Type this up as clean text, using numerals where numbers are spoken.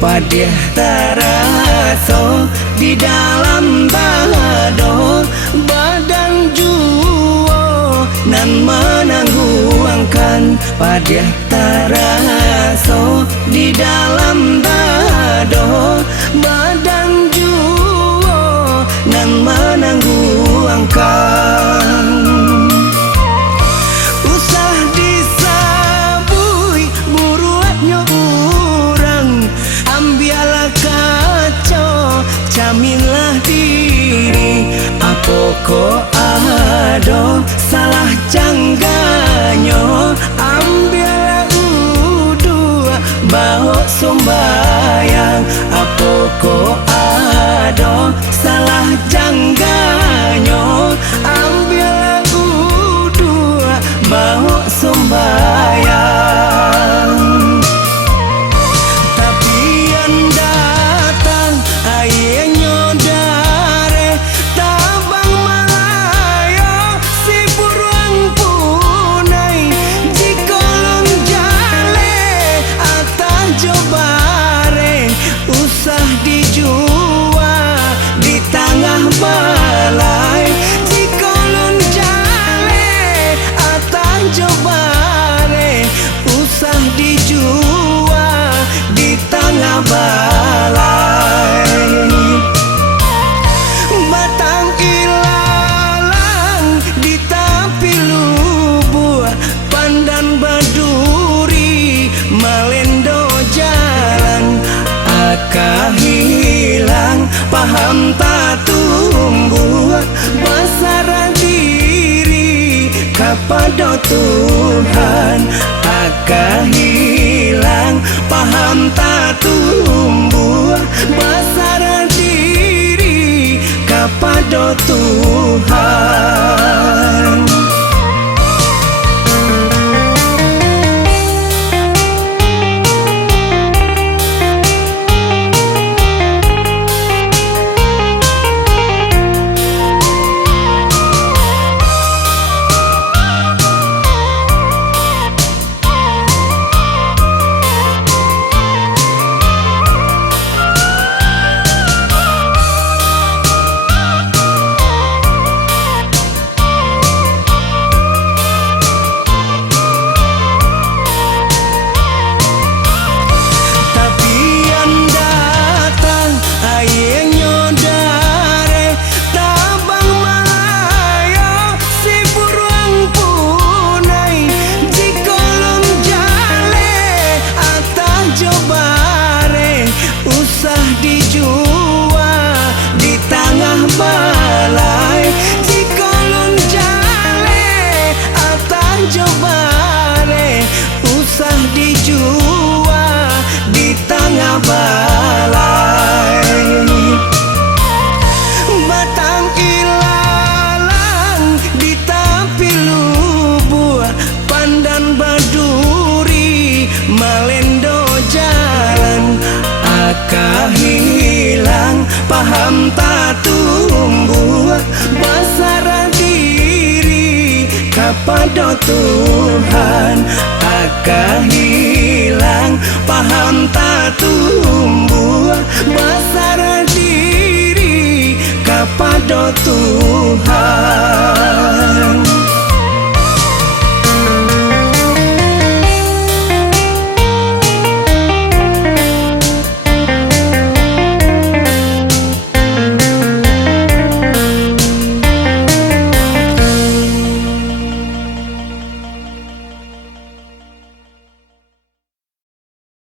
Padeh taraso di dalam bado badan juo nan menangguangkan. Padeh taraso di dalam bado badan juo nan menangguangkan. Usah disabui buruatnya urang, ambialah kacau camilah diri. Apoko ado salah cangganyo, ambialah udu bawa sombayang. Apoko ado salah cangganyo, ambialah udu bawa sombayang. Tapi yang datang ayenyo dare tabang malayo si buruang punai. Jikolong jale atah jobare usah dijual di tengah balai. Jikolong jale atah jobare usah dijual di tengah balai. Batang ilalang di tapi lubuh, pandan baduri malendo jalan. Aka hilang paham tak tumbuh, basara diri kepada Tuhan. Aka hilang paham tak tumbuh, basara diri kepada Tuhan. Batang ilalang di tapi lubuh, pandan baduri malendo jalan. Aka hilang paham tak tumbuh, basara diri kepada Tuhan. Aka